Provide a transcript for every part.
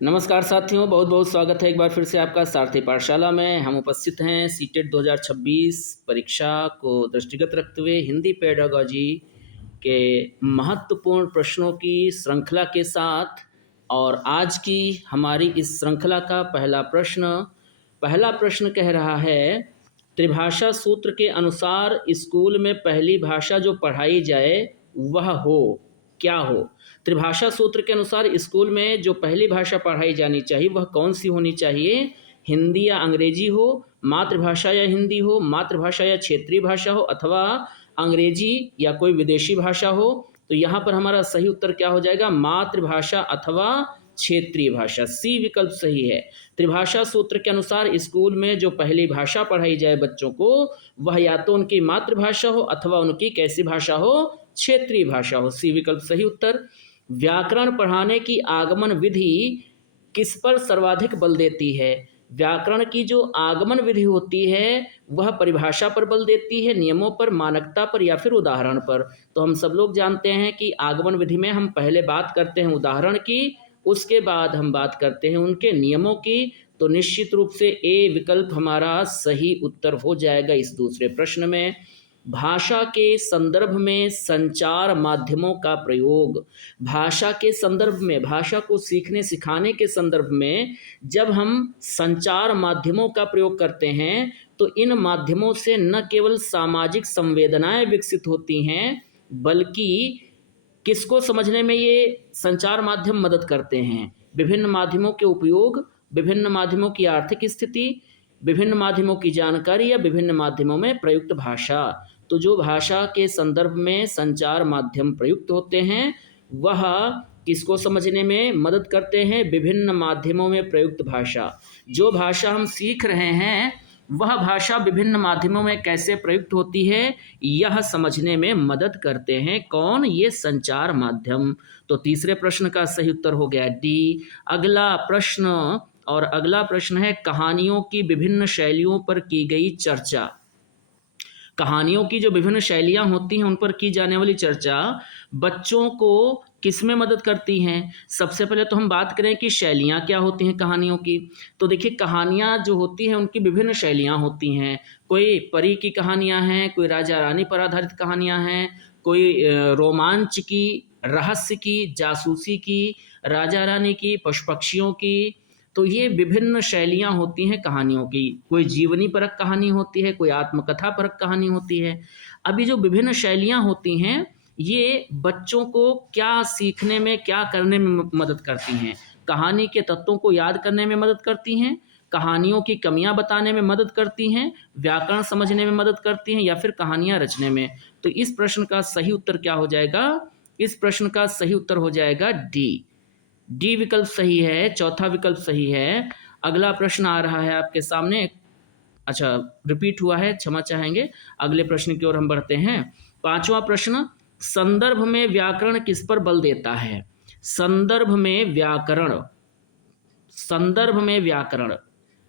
नमस्कार साथियों, बहुत बहुत स्वागत है एक बार फिर से आपका सारथी पाठशाला में। हम उपस्थित हैं सीटेट 2026 परीक्षा को दृष्टिगत रखते हुए हिंदी पेडागॉजी के महत्वपूर्ण प्रश्नों की श्रृंखला के साथ। और आज की हमारी इस श्रृंखला का पहला प्रश्न कह रहा है, त्रिभाषा सूत्र के अनुसार स्कूल में पहली भाषा जो पढ़ाई जाए वह क्या हो। त्रिभाषा सूत्र के अनुसार स्कूल में जो पहली भाषा पढ़ाई जानी चाहिए वह कौन सी होनी चाहिए। हिंदी या अंग्रेजी हो, मातृभाषा या हिंदी हो, मातृभाषा या क्षेत्रीय भाषा हो, अथवा अंग्रेजी या कोई विदेशी भाषा हो। तो यहाँ पर हमारा सही उत्तर क्या हो जाएगा, मातृभाषा अथवा क्षेत्रीय भाषा। सी विकल्प सही है। त्रिभाषा सूत्र के अनुसार स्कूल में जो पहली भाषा पढ़ाई जाए बच्चों को वह या तो उनकी मातृभाषा हो अथवा उनकी कैसी भाषा हो, क्षेत्रीय भाषा हो। सी विकल्प सही उत्तर। व्याकरण पढ़ाने की आगमन विधि किस पर सर्वाधिक बल देती है। व्याकरण की जो आगमन विधि होती है वह परिभाषा पर बल देती है, नियमों पर, मानकता पर, या फिर उदाहरण पर। तो हम सब लोग जानते हैं कि आगमन विधि में हम पहले बात करते हैं उदाहरण की, उसके बाद हम बात करते हैं उनके नियमों की। तो निश्चित रूप से ए विकल्प हमारा सही उत्तर हो जाएगा इस दूसरे प्रश्न में। भाषा के संदर्भ में संचार माध्यमों का प्रयोग। भाषा के संदर्भ में, भाषा को सीखने सिखाने के संदर्भ में जब हम संचार माध्यमों का प्रयोग करते हैं तो इन माध्यमों से न केवल सामाजिक संवेदनाएं विकसित होती हैं बल्कि किसको समझने में ये संचार माध्यम मदद करते हैं। विभिन्न माध्यमों के उपयोग, विभिन्न माध्यमों की आर्थिक स्थिति, विभिन्न माध्यमों की जानकारी या विभिन्न माध्यमों में प्रयुक्त भाषा। तो जो भाषा के संदर्भ में संचार माध्यम प्रयुक्त होते हैं वह किसको समझने में मदद करते हैं, विभिन्न माध्यमों में प्रयुक्त भाषा। जो भाषा हम सीख रहे हैं वह भाषा विभिन्न माध्यमों में कैसे प्रयुक्त होती है यह समझने में मदद करते हैं। कौन, ये संचार माध्यम। तो तीसरे प्रश्न का सही उत्तर हो गया डी। अगला प्रश्न है कहानियों की विभिन्न शैलियों पर की गई चर्चा। कहानियों की जो विभिन्न शैलियाँ होती हैं उन पर की जाने वाली चर्चा बच्चों को किस में मदद करती हैं। सबसे पहले तो हम बात करें कि शैलियाँ क्या होती हैं कहानियों की। तो देखिए, कहानियाँ जो होती हैं उनकी विभिन्न शैलियाँ होती हैं। कोई परी की कहानियाँ हैं, कोई राजा रानी पर आधारित कहानियाँ हैं, कोई रोमांच की, रहस्य की, जासूसी की, राजा रानी की, पशु पक्षियों की। तो ये विभिन्न शैलियाँ होती हैं कहानियों की। कोई जीवनी परक कहानी होती है, कोई आत्मकथा परक कहानी होती है। अभी जो विभिन्न शैलियाँ होती हैं ये बच्चों को क्या सीखने में, क्या करने में मदद करती हैं। कहानी के तत्वों को याद करने में मदद करती हैं, कहानियों की कमियां बताने में मदद करती हैं, व्याकरण समझने में मदद करती हैं, या फिर कहानियां रचने में। तो इस प्रश्न का सही उत्तर क्या हो जाएगा, इस प्रश्न का सही उत्तर हो जाएगा डी। डी विकल्प सही है, चौथा विकल्प सही है। अगला प्रश्न आ रहा है आपके सामने। अच्छा, रिपीट हुआ है, क्षमा चाहेंगे। अगले प्रश्न की ओर हम बढ़ते हैं। पांचवा प्रश्न, संदर्भ में व्याकरण किस पर बल देता है। संदर्भ में व्याकरण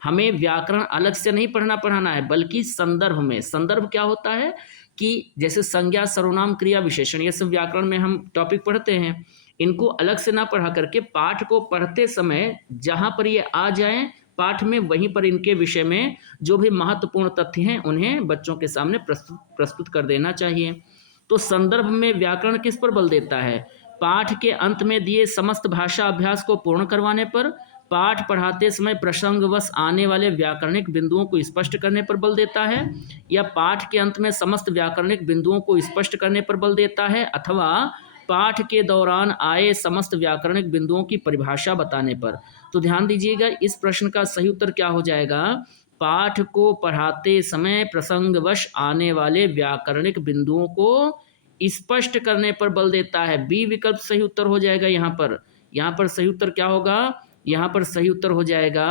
हमें व्याकरण अलग से नहीं पढ़ाना है बल्कि संदर्भ में। संदर्भ क्या होता है कि जैसे संज्ञा, सर्वनाम, क्रिया, विशेषण, ये सब व्याकरण में हम टॉपिक पढ़ते हैं। इनको अलग से ना पढ़ा करके पाठ को पढ़ते समय जहाँ पर ये आ जाएं पाठ में, वहीं पर इनके विषय में जो भी महत्वपूर्ण तथ्य हैं उन्हें बच्चों के सामने प्रस्तुत कर देना चाहिए। तो संदर्भ में व्याकरण किस पर बल देता है। पाठ के अंत में दिए समस्त भाषा अभ्यास को पूर्ण करवाने पर, पाठ पढ़ाते समय प्रसंगवश आने वाले व्याकरणिक बिंदुओं को स्पष्ट करने पर बल देता है, या पाठ के अंत में समस्त व्याकरणिक बिंदुओं को स्पष्ट करने पर बल देता है, अथवा पाठ के दौरान आए समस्त व्याकरणिक बिंदुओं की परिभाषा बताने पर। तो ध्यान दीजिएगा, इस प्रश्न का सही उत्तर क्या हो जाएगा, पाठ को पढ़ाते समय प्रसंगवश आने वाले व्याकरणिक बिंदुओं को स्पष्ट करने पर बल देता है। बी विकल्प सही उत्तर हो जाएगा। यहाँ पर सही उत्तर क्या होगा, यहाँ पर सही उत्तर हो जाएगा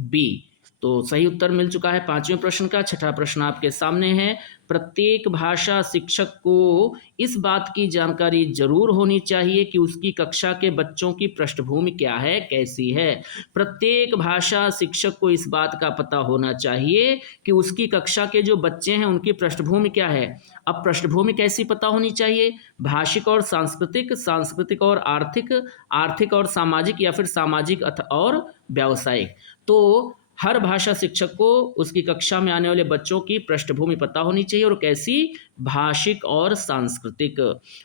बी। तो सही उत्तर मिल चुका है पांचवें प्रश्न का। छठा प्रश्न आपके सामने है। प्रत्येक भाषा शिक्षक को इस बात की जानकारी जरूर होनी चाहिए कि उसकी कक्षा के बच्चों की पृष्ठभूमि क्या है, कैसी है। प्रत्येक भाषा शिक्षक को इस बात का पता होना चाहिए कि उसकी कक्षा के जो बच्चे हैं उनकी पृष्ठभूमि क्या है। अब पृष्ठभूमि कैसी पता होनी चाहिए? भाषिक और सांस्कृतिक, सांस्कृतिक और आर्थिक, आर्थिक और सामाजिक, या फिर सामाजिक और व्यावसायिक। तो हर भाषा शिक्षक को उसकी कक्षा में आने वाले बच्चों की पृष्ठभूमि पता होनी चाहिए, और कैसी? भाषिक और सांस्कृतिक।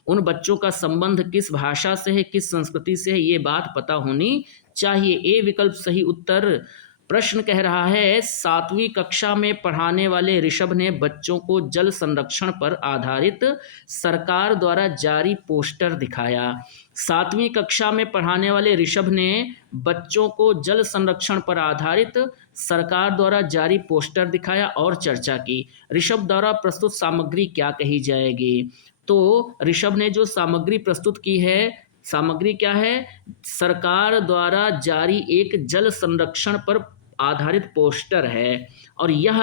उन बच्चों का संबंध किस भाषा से है, किस संस्कृति से है, ये बात पता होनी चाहिए। ए विकल्प सही उत्तर। प्रश्न कह रहा है, 7वीं कक्षा में पढ़ाने वाले ऋषभ ने बच्चों को जल संरक्षण पर आधारित सरकार द्वारा जारी पोस्टर दिखाया। 7वीं कक्षा में पढ़ाने वाले ऋषभ ने बच्चों को जल संरक्षण पर आधारित सरकार द्वारा जारी पोस्टर दिखाया और चर्चा की। ऋषभ द्वारा प्रस्तुत सामग्री क्या कही जाएगी? तो ऋषभ ने जो सामग्री प्रस्तुत की है, सामग्री क्या है? सरकार द्वारा जारी एक जल संरक्षण पर आधारित पोस्टर है। और यह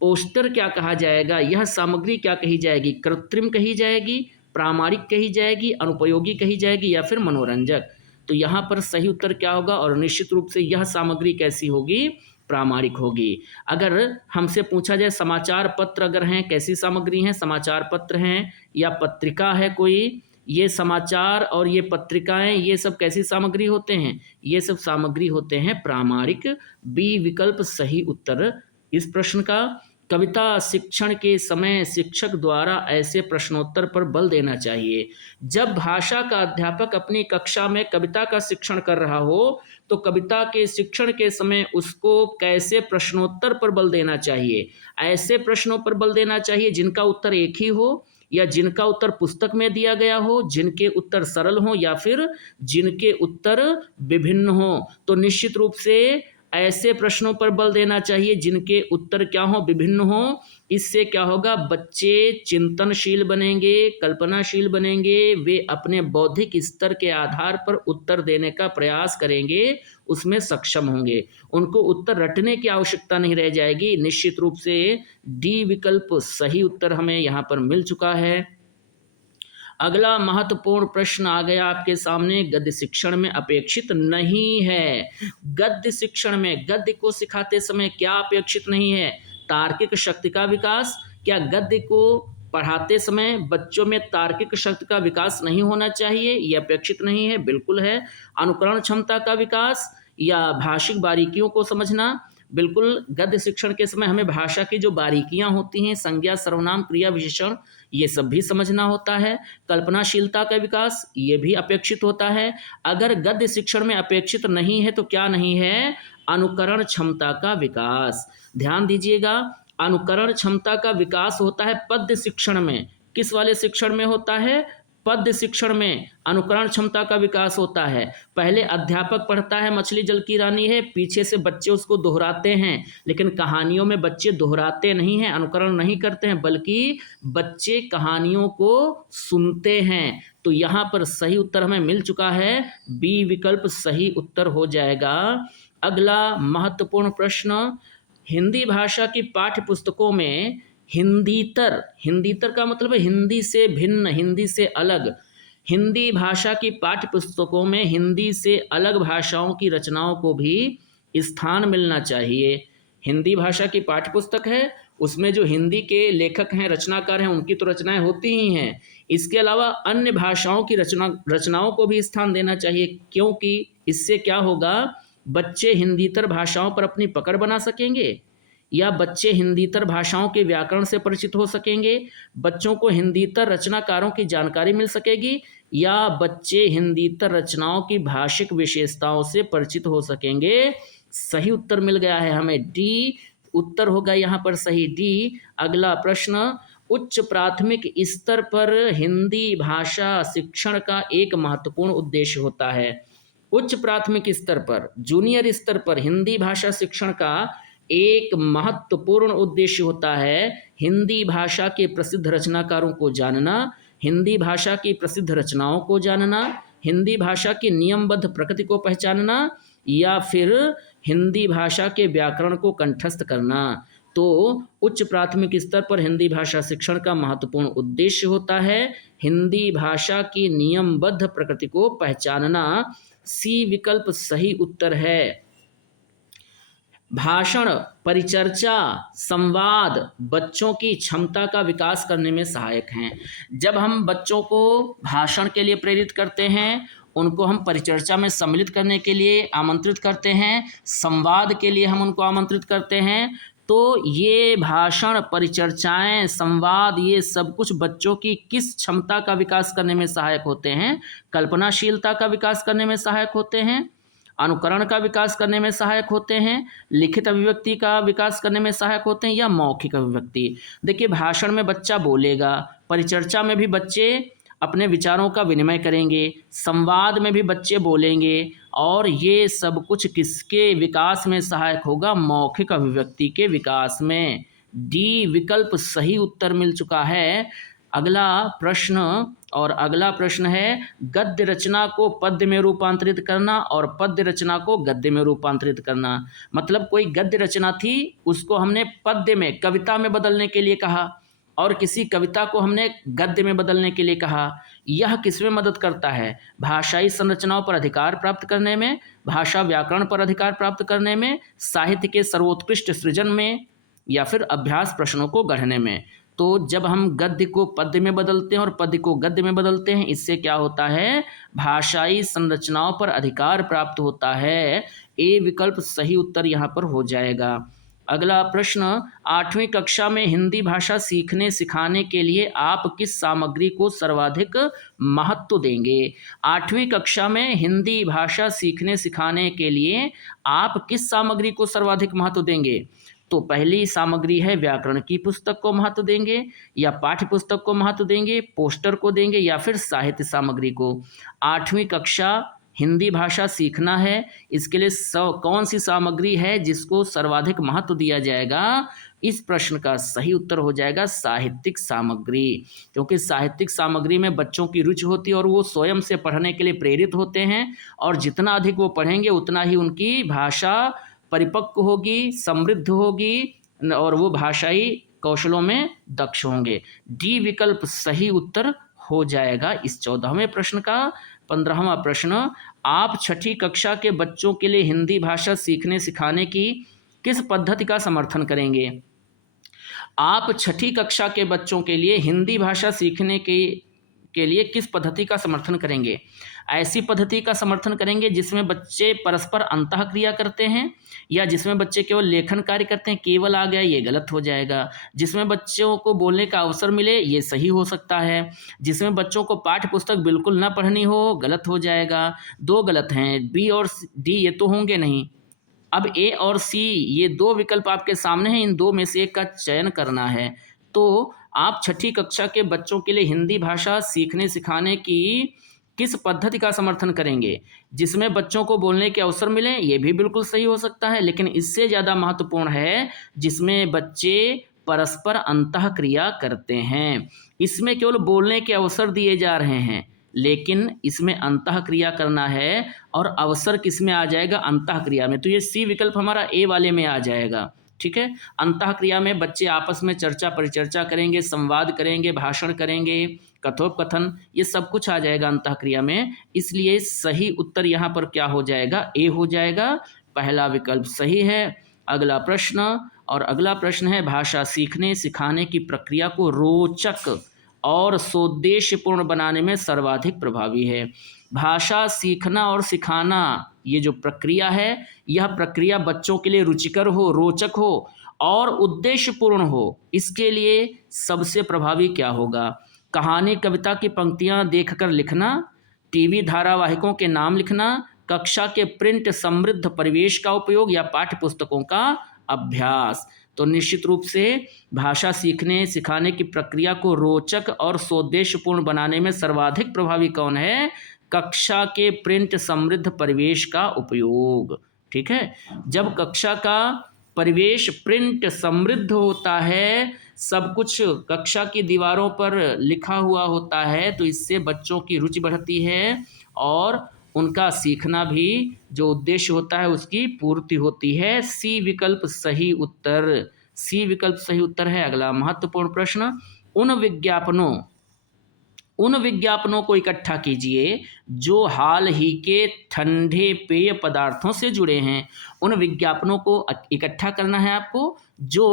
पोस्टर क्या कहा जाएगा, यह सामग्री क्या कही जाएगी? कृत्रिम कही जाएगी, प्रामाणिक कही जाएगी, अनुपयोगी कही जाएगी, या फिर मनोरंजक। तो यहाँ पर सही उत्तर क्या होगा? और निश्चित रूप से यह सामग्री कैसी होगी? प्रामाणिक होगी। अगर हमसे पूछा जाए समाचार पत्र अगर हैं, कैसी सामग्री हैं? समाचार पत्र हैं या पत्रिका है कोई, ये समाचार और ये पत्रिकाएं, ये सब कैसी सामग्री होते हैं? ये सब सामग्री होते हैं प्रामाणिक। बी विकल्प सही उत्तर इस प्रश्न का। कविता शिक्षण के समय शिक्षक द्वारा ऐसे प्रश्नोत्तर पर बल देना चाहिए। जब भाषा का अध्यापक अपनी कक्षा में कविता का शिक्षण कर रहा हो तो कविता के शिक्षण के समय उसको कैसे प्रश्नोत्तर पर बल देना चाहिए? ऐसे प्रश्नों पर बल देना चाहिए जिनका उत्तर एक ही हो, या जिनका उत्तर पुस्तक में दिया गया हो, जिनके उत्तर सरल हो, या फिर जिनके उत्तर विभिन्न हो। तो निश्चित रूप से ऐसे प्रश्नों पर बल देना चाहिए जिनके उत्तर क्या हो? विभिन्न हो। इससे क्या होगा? बच्चे चिंतनशील बनेंगे, कल्पनाशील बनेंगे, वे अपने बौद्धिक स्तर के आधार पर उत्तर देने का प्रयास करेंगे, उसमें सक्षम होंगे, उनको उत्तर रटने की आवश्यकता नहीं रह जाएगी। निश्चित रूप से डी विकल्प सही उत्तर हमें यहाँ पर मिल चुका है। अगला महत्वपूर्ण प्रश्न आ गया आपके सामने, गद्य शिक्षण में अपेक्षित नहीं है। गद्य शिक्षण में गद्य को सिखाते समय क्या अपेक्षित नहीं है? तार्किक शक्ति का विकास। क्या गद्य को पढ़ाते समय बच्चों में तार्किक शक्ति का विकास नहीं होना चाहिए? यह अपेक्षित नहीं है, बिल्कुल है। अनुकरण क्षमता का विकास या भाषिक बारीकियों को समझना, बिल्कुल। गद्य शिक्षण के समय हमें भाषा की जो बारीकियां होती हैं, संज्ञा, सर्वनाम, क्रिया, विशेषण, ये सब भी समझना होता है। कल्पनाशीलता का विकास, ये भी अपेक्षित होता है। अगर गद्य शिक्षण में अपेक्षित नहीं है तो क्या नहीं है? अनुकरण क्षमता का विकास। ध्यान दीजिएगा, अनुकरण क्षमता का विकास होता है पद्य शिक्षण में। किस वाले शिक्षण में होता है? पद्य शिक्षण में अनुकरण क्षमता का विकास होता है। पहले अध्यापक पढ़ता है मछली जल की रानी है, पीछे से बच्चे उसको दोहराते हैं, लेकिन कहानियों में बच्चे दोहराते नहीं हैं, अनुकरण नहीं करते हैं, बल्कि बच्चे कहानियों को सुनते हैं। तो यहाँ पर सही उत्तर हमें मिल चुका है, बी विकल्प सही उत्तर हो जाएगा। अगला महत्वपूर्ण प्रश्न, हिंदी भाषा की पाठ्य पुस्तकों में हिंदीतर, हिंदीतर का मतलब है हिंदी से भिन्न, हिंदी से अलग। हिंदी भाषा की पाठ्य पुस्तकों में हिंदी से अलग भाषाओं की रचनाओं को भी स्थान मिलना चाहिए। हिंदी भाषा की पाठ्य पुस्तक है, उसमें जो हिंदी के लेखक हैं, रचनाकार हैं, उनकी तो रचनाएं होती ही हैं। इसके अलावा अन्य भाषाओं की रचनाओं को भी स्थान देना चाहिए, क्योंकि इससे क्या होगा? बच्चे हिंदीतर भाषाओं पर अपनी पकड़ बना सकेंगे, या बच्चे हिंदीतर भाषाओं के व्याकरण से परिचित हो सकेंगे, बच्चों को हिंदीतर रचनाकारों की जानकारी मिल सकेगी, या बच्चे हिंदीतर रचनाओं की भाषिक विशेषताओं से परिचित हो सकेंगे। सही उत्तर मिल गया है हमें, डी उत्तर होगा यहाँ पर सही, डी। अगला प्रश्न, उच्च प्राथमिक स्तर पर हिंदी भाषा शिक्षण का एक महत्वपूर्ण उद्देश्य होता है। उच्च प्राथमिक स्तर पर, जूनियर स्तर पर हिंदी भाषा शिक्षण का एक महत्वपूर्ण उद्देश्य होता है हिंदी भाषा के प्रसिद्ध रचनाकारों को जानना, हिंदी भाषा की प्रसिद्ध रचनाओं को जानना, हिंदी भाषा की नियमबद्ध प्रकृति को पहचानना, या फिर हिंदी भाषा के व्याकरण को कंठस्थ करना। तो उच्च प्राथमिक स्तर पर हिंदी भाषा शिक्षण का महत्वपूर्ण उद्देश्य होता है हिंदी भाषा की नियमबद्ध प्रकृति को पहचानना। सी विकल्प सही उत्तर है। भाषण, परिचर्चा, संवाद बच्चों की क्षमता का विकास करने में सहायक हैं। जब हम बच्चों को भाषण के लिए प्रेरित करते हैं, उनको हम परिचर्चा में सम्मिलित करने के लिए आमंत्रित करते हैं, संवाद के लिए हम उनको आमंत्रित करते हैं, तो ये भाषण, परिचर्चाएं, संवाद, ये सब कुछ बच्चों की किस क्षमता का विकास करने में सहायक होते हैं? कल्पनाशीलता का विकास करने में सहायक होते हैं, अनुकरण का विकास करने में सहायक होते हैं, लिखित अभिव्यक्ति का विकास करने में सहायक होते हैं, या मौखिक अभिव्यक्ति। देखिए, भाषण में बच्चा बोलेगा, परिचर्चा में भी बच्चे अपने विचारों का विनिमय करेंगे, संवाद में भी बच्चे बोलेंगे, और ये सब कुछ किसके विकास में सहायक होगा? मौखिक अभिव्यक्ति के विकास में। डी विकल्प सही उत्तर मिल चुका है। अगला प्रश्न है गद्य रचना को पद्य में रूपांतरित करना और पद्य रचना को गद्य में रूपांतरित करना। मतलब कोई गद्य रचना थी, उसको हमने पद्य में, कविता में बदलने के लिए कहा, और किसी कविता को हमने गद्य में बदलने के लिए कहा। यह किसमें मदद करता है? भाषाई संरचनाओं पर अधिकार प्राप्त करने में, भाषा व्याकरण पर अधिकार प्राप्त करने में, साहित्य के सर्वोत्कृष्ट सृजन में, या फिर अभ्यास प्रश्नों को गढ़ने में। तो जब हम गद्य को पद्य में बदलते हैं और पद्य को गद्य में बदलते हैं, इससे क्या होता है? भाषाई संरचनाओं पर अधिकार प्राप्त होता है। ए विकल्प सही उत्तर यहाँ पर हो जाएगा। अगला प्रश्न, 8वीं कक्षा में हिंदी भाषा सीखने सिखाने के लिए आप किस सामग्री को सर्वाधिक महत्व देंगे? 8वीं कक्षा में हिंदी भाषा सीखने सिखाने के लिए आप किस सामग्री को सर्वाधिक महत्व देंगे? तो पहली सामग्री है व्याकरण की पुस्तक को महत्व देंगे, या पाठ्य पुस्तक को महत्व देंगे, पोस्टर को देंगे, या फिर साहित्य सामग्री को। 8वीं कक्षा हिंदी भाषा सीखना है, इसके लिए कौन सी सामग्री है जिसको सर्वाधिक महत्व दिया जाएगा? इस प्रश्न का सही उत्तर हो जाएगा साहित्यिक सामग्री, क्योंकि साहित्यिक सामग्री में बच्चों की रुचि होती है और वो स्वयं से पढ़ने के लिए प्रेरित होते हैं, और जितना अधिक वो पढ़ेंगे उतना ही उनकी भाषा परिपक्व होगी, समृद्ध होगी, और वो भाषाई कौशलों में दक्ष होंगे। डी विकल्प सही उत्तर हो जाएगा इस 14वें प्रश्न का। 15वां प्रश्न, आप 6ठी कक्षा के बच्चों के लिए हिंदी भाषा सीखने सिखाने की किस पद्धति का समर्थन करेंगे? आप 6ठी कक्षा के बच्चों के लिए हिंदी भाषा सीखने के लिए किस पद्धति का समर्थन करेंगे? ऐसी पद्धति का समर्थन करेंगे जिसमें बच्चे परस्पर अंतःक्रिया करते हैं, या जिसमें बच्चे केवल लेखन कार्य करते हैं? केवल आ गया, ये गलत हो जाएगा। जिसमें बच्चों को बोलने का अवसर मिले, ये सही हो सकता है। जिसमें बच्चों को पाठ्य पुस्तक बिल्कुल न पढ़नी हो, गलत हो जाएगा। 2 गलत हैं, बी और डी ये तो होंगे नहीं। अब ए और सी, ये 2 विकल्प आपके सामने हैं, इन 2 में से एक का चयन करना है। तो आप 6ठी कक्षा के बच्चों के लिए हिंदी भाषा सीखने सिखाने की किस पद्धति का समर्थन करेंगे? जिसमें बच्चों को बोलने के अवसर मिले, ये भी बिल्कुल सही हो सकता है, लेकिन इससे ज़्यादा महत्वपूर्ण है जिसमें बच्चे परस्पर अंतःक्रिया करते हैं। इसमें केवल बोलने के अवसर दिए जा रहे हैं, लेकिन इसमें अंतःक्रिया करना है, और अवसर किस में आ जाएगा? अंतःक्रिया में। तो ये सी विकल्प हमारा ए वाले में आ जाएगा। ठीक है, अंतःक्रिया में बच्चे आपस में चर्चा परिचर्चा करेंगे, संवाद करेंगे, भाषण करेंगे, कथोपकथन, ये सब कुछ आ जाएगा अंतःक्रिया में। इसलिए सही उत्तर यहाँ पर क्या हो जाएगा? ए हो जाएगा। पहला विकल्प सही है। अगला प्रश्न है भाषा सीखने सिखाने की प्रक्रिया को रोचक और सोद्देश्यपूर्ण बनाने में सर्वाधिक प्रभावी है। भाषा सीखना और सिखाना, ये जो प्रक्रिया है, यह प्रक्रिया बच्चों के लिए रुचिकर हो, रोचक हो और उद्देश्यपूर्ण हो। इसके लिए सबसे प्रभावी क्या होगा? कहानी कविता की पंक्तियाँ देखकर लिखना, टीवी धारावाहिकों के नाम लिखना, कक्षा के प्रिंट समृद्ध परिवेश का उपयोग, या पाठ्य पुस्तकों का अभ्यास। तो निश्चित रूप से भाषा सीखने सिखाने की प्रक्रिया को रोचक और सोद्देश्यपूर्ण बनाने में सर्वाधिक प्रभावी कौन है? कक्षा के प्रिंट समृद्ध परिवेश का उपयोग। ठीक है, जब कक्षा का परिवेश प्रिंट समृद्ध होता है, सब कुछ कक्षा की दीवारों पर लिखा हुआ होता है, तो इससे बच्चों की रुचि बढ़ती है और उनका सीखना भी जो उद्देश्य होता है उसकी पूर्ति होती है। सी विकल्प सही उत्तर, सी विकल्प सही उत्तर है। अगला महत्वपूर्ण प्रश्न, उन विज्ञापनों को इकट्ठा कीजिए जो हाल ही के ठंडे पेय पदार्थों से जुड़े हैं। उन विज्ञापनों को इकट्ठा करना है आपको जो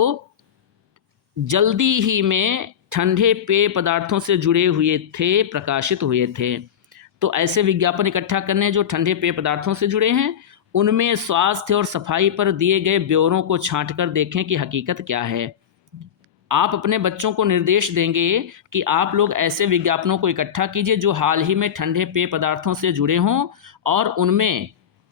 जल्दी ही में ठंडे पेय पदार्थों से जुड़े हुए थे, प्रकाशित हुए थे। तो ऐसे विज्ञापन इकट्ठा करने हैं जो ठंडे पेय पदार्थों से जुड़े हैं। उनमें स्वास्थ्य और सफाई पर दिए गए ब्यौरों को छांटकर देखें कि हकीकत क्या है। आप अपने बच्चों को निर्देश देंगे कि आप लोग ऐसे विज्ञापनों को इकट्ठा कीजिए जो हाल ही में ठंडे पेय पदार्थों से जुड़े हों और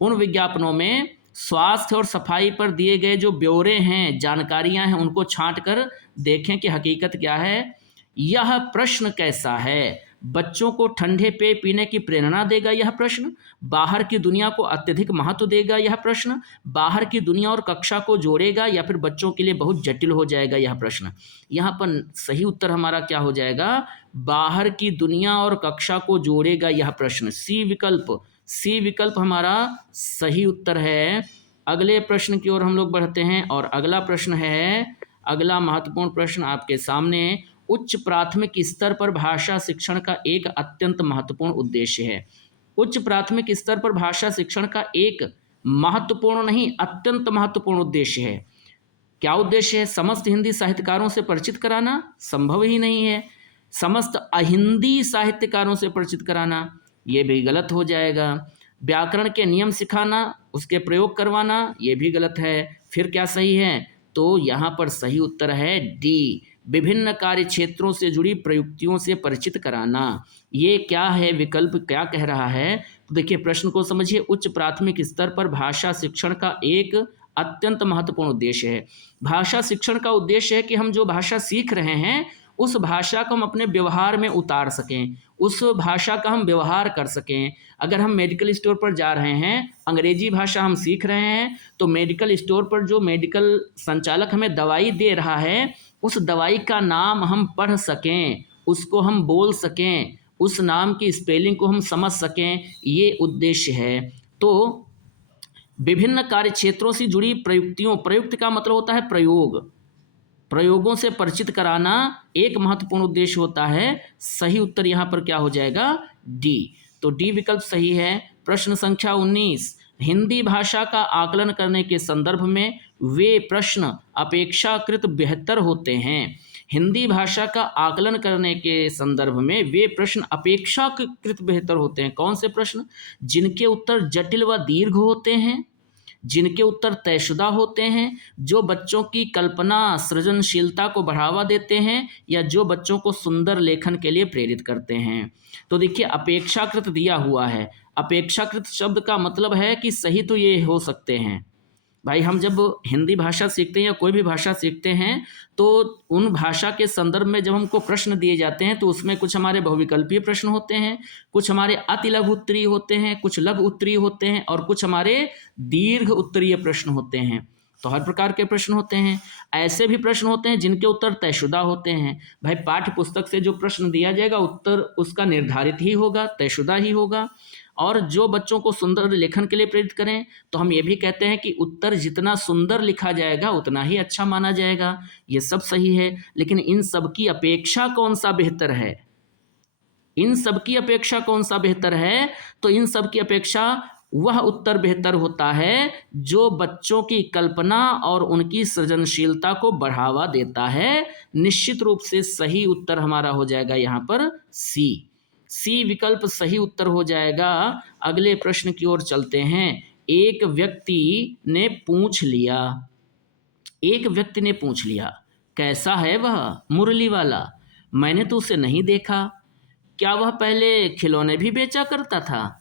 उन विज्ञापनों में स्वास्थ्य और सफाई पर दिए गए जो ब्यौरे हैं, जानकारियां हैं, उनको छांट कर देखें कि हकीकत क्या है। यह प्रश्न कैसा है? बच्चों को ठंडे पेय पीने की प्रेरणा देगा यह प्रश्न, बाहर की दुनिया को अत्यधिक महत्व देगा यह प्रश्न, बाहर की दुनिया और कक्षा को जोड़ेगा, या फिर बच्चों के लिए बहुत जटिल हो जाएगा यह प्रश्न। यहाँ पर सही उत्तर हमारा क्या हो जाएगा? बाहर की दुनिया और कक्षा को जोड़ेगा यह प्रश्न। सी विकल्प हमारा सही उत्तर है। अगले प्रश्न की ओर हम लोग बढ़ते हैं और अगला प्रश्न है, अगला महत्वपूर्ण प्रश्न आपके सामने, उच्च प्राथमिक स्तर पर भाषा शिक्षण का एक अत्यंत महत्वपूर्ण उद्देश्य है। उच्च प्राथमिक स्तर पर भाषा शिक्षण का एक महत्वपूर्ण नहीं, अत्यंत महत्वपूर्ण उद्देश्य है। क्या उद्देश्य है? समस्त हिंदी साहित्यकारों से परिचित कराना संभव ही नहीं है। समस्त अहिंदी साहित्यकारों से परिचित कराना, ये भी गलत हो जाएगा। व्याकरण के नियम सिखाना, उसके प्रयोग करवाना, ये भी गलत है। फिर क्या सही है? तो यहाँ पर सही उत्तर है डी, विभिन्न कार्य क्षेत्रों से जुड़ी प्रयुक्तियों से परिचित कराना। ये क्या है? विकल्प क्या कह रहा है? तो देखिए प्रश्न को समझिए। उच्च प्राथमिक स्तर पर भाषा शिक्षण का एक अत्यंत महत्वपूर्ण उद्देश्य है। भाषा शिक्षण का उद्देश्य है कि हम जो भाषा सीख रहे हैं उस भाषा को हम अपने व्यवहार में उतार सकें, उस भाषा का हम व्यवहार कर सकें। अगर हम मेडिकल स्टोर पर जा रहे हैं, अंग्रेजी भाषा हम सीख रहे हैं, तो मेडिकल स्टोर पर जो मेडिकल संचालक हमें दवाई दे रहा है उस दवाई का नाम हम पढ़ सकें, उसको हम बोल सकें, उस नाम की स्पेलिंग को हम समझ सकें, ये उद्देश्य है। तो विभिन्न कार्य क्षेत्रों से जुड़ी प्रयुक्तियों, प्रयुक्त का मतलब होता है प्रयोग, प्रयोगों से परिचित कराना एक महत्वपूर्ण उद्देश्य होता है। सही उत्तर यहाँ पर क्या हो जाएगा? डी। तो डी विकल्प सही है। प्रश्न संख्या 19, हिंदी भाषा का आकलन करने के संदर्भ में वे प्रश्न अपेक्षाकृत बेहतर होते हैं। हिंदी भाषा का आकलन करने के संदर्भ में वे प्रश्न अपेक्षाकृत बेहतर होते हैं। कौन से प्रश्न? जिनके उत्तर जटिल व दीर्घ होते हैं, जिनके उत्तर तयशुदा होते हैं, जो बच्चों की कल्पना सृजनशीलता को बढ़ावा देते हैं, या जो बच्चों को सुंदर लेखन के लिए प्रेरित करते हैं। तो देखिए अपेक्षाकृत दिया हुआ है। अपेक्षाकृत शब्द का मतलब है कि सही तो ये हो सकते हैं। भाई हम जब हिंदी भाषा सीखते हैं या कोई भी भाषा सीखते हैं तो उन भाषा के संदर्भ में जब हमको प्रश्न दिए जाते हैं तो उसमें कुछ हमारे बहुविकल्पीय प्रश्न होते हैं, कुछ हमारे अति लघु उत्तरीय होते हैं, कुछ लघु उत्तरीय होते हैं और कुछ हमारे दीर्घ उत्तरीय प्रश्न होते हैं। तो हर प्रकार के प्रश्न होते हैं। ऐसे भी प्रश्न होते हैं जिनके उत्तर तयशुदा होते हैं। भाई पाठ्य पुस्तक से जो प्रश्न दिया जाएगा उत्तर उसका निर्धारित ही होगा, तयशुदा ही होगा। और जो बच्चों को सुंदर लेखन के लिए प्रेरित करें तो हम ये भी कहते हैं कि उत्तर जितना सुंदर लिखा जाएगा उतना ही अच्छा माना जाएगा। ये सब सही है, लेकिन इन सब की अपेक्षा कौन सा बेहतर है? इन सब की अपेक्षा कौन सा बेहतर है? तो इन सब की अपेक्षा वह उत्तर बेहतर होता है जो बच्चों की कल्पना और उनकी सृजनशीलता को बढ़ावा देता है। निश्चित रूप से सही उत्तर हमारा हो जाएगा यहाँ पर सी विकल्प सही उत्तर हो जाएगा। अगले प्रश्न की ओर चलते हैं। एक व्यक्ति ने पूछ लिया, कैसा है वह मुरली वाला? मैंने तो उसे नहीं देखा। क्या वह पहले खिलौने भी बेचा करता था?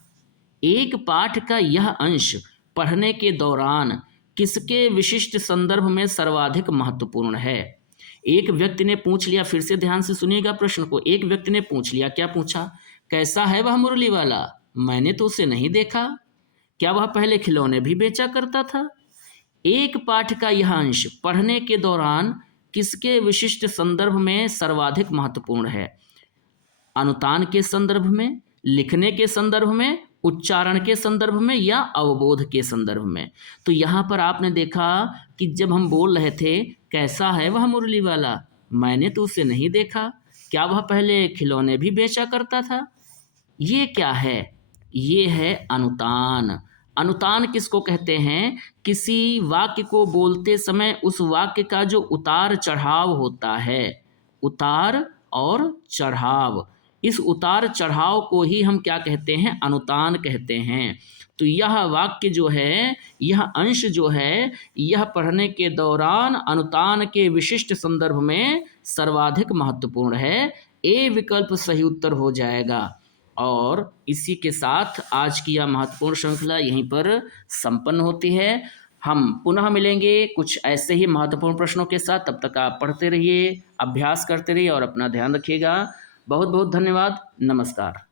एक पाठ का यह अंश पढ़ने के दौरान किसके विशिष्ट संदर्भ में सर्वाधिक महत्वपूर्ण है? एक व्यक्ति ने पूछ लिया, फिर से ध्यान से सुनिएगा प्रश्न को। एक व्यक्ति ने पूछ लिया, क्या पूछा? कैसा है वह मुरली वाला? मैंने तो उसे नहीं देखा। क्या वह पहले खिलौने भी बेचा करता था? एक पाठ का यह अंश पढ़ने के दौरान किसके विशिष्ट संदर्भ में सर्वाधिक महत्वपूर्ण है? अनुतान के संदर्भ में, लिखने के संदर्भ में, उच्चारण के संदर्भ में या अवबोध के संदर्भ में। तो यहाँ पर आपने देखा कि जब हम बोल रहे थे कैसा है वह मुरली वाला, मैंने तो उसे नहीं देखा, क्या वह पहले खिलौने भी बेचा करता था? ये क्या है? ये है अनुतान। अनुतान किसको कहते हैं? किसी वाक्य को बोलते समय उस वाक्य का जो उतार चढ़ाव होता है, उतार और चढ़ाव, इस उतार चढ़ाव को ही हम क्या कहते हैं? अनुतान कहते हैं। तो यह वाक्य जो है, यह अंश जो है, यह पढ़ने के दौरान अनुतान के विशिष्ट संदर्भ में सर्वाधिक महत्वपूर्ण है। ए विकल्प सही उत्तर हो जाएगा। और इसी के साथ आज की यह महत्वपूर्ण श्रृंखला यहीं पर संपन्न होती है। हम पुनः मिलेंगे कुछ ऐसे ही महत्वपूर्ण प्रश्नों के साथ। तब तक आप पढ़ते रहिए, अभ्यास करते रहिए और अपना ध्यान रखिएगा। बहुत बहुत धन्यवाद। नमस्कार।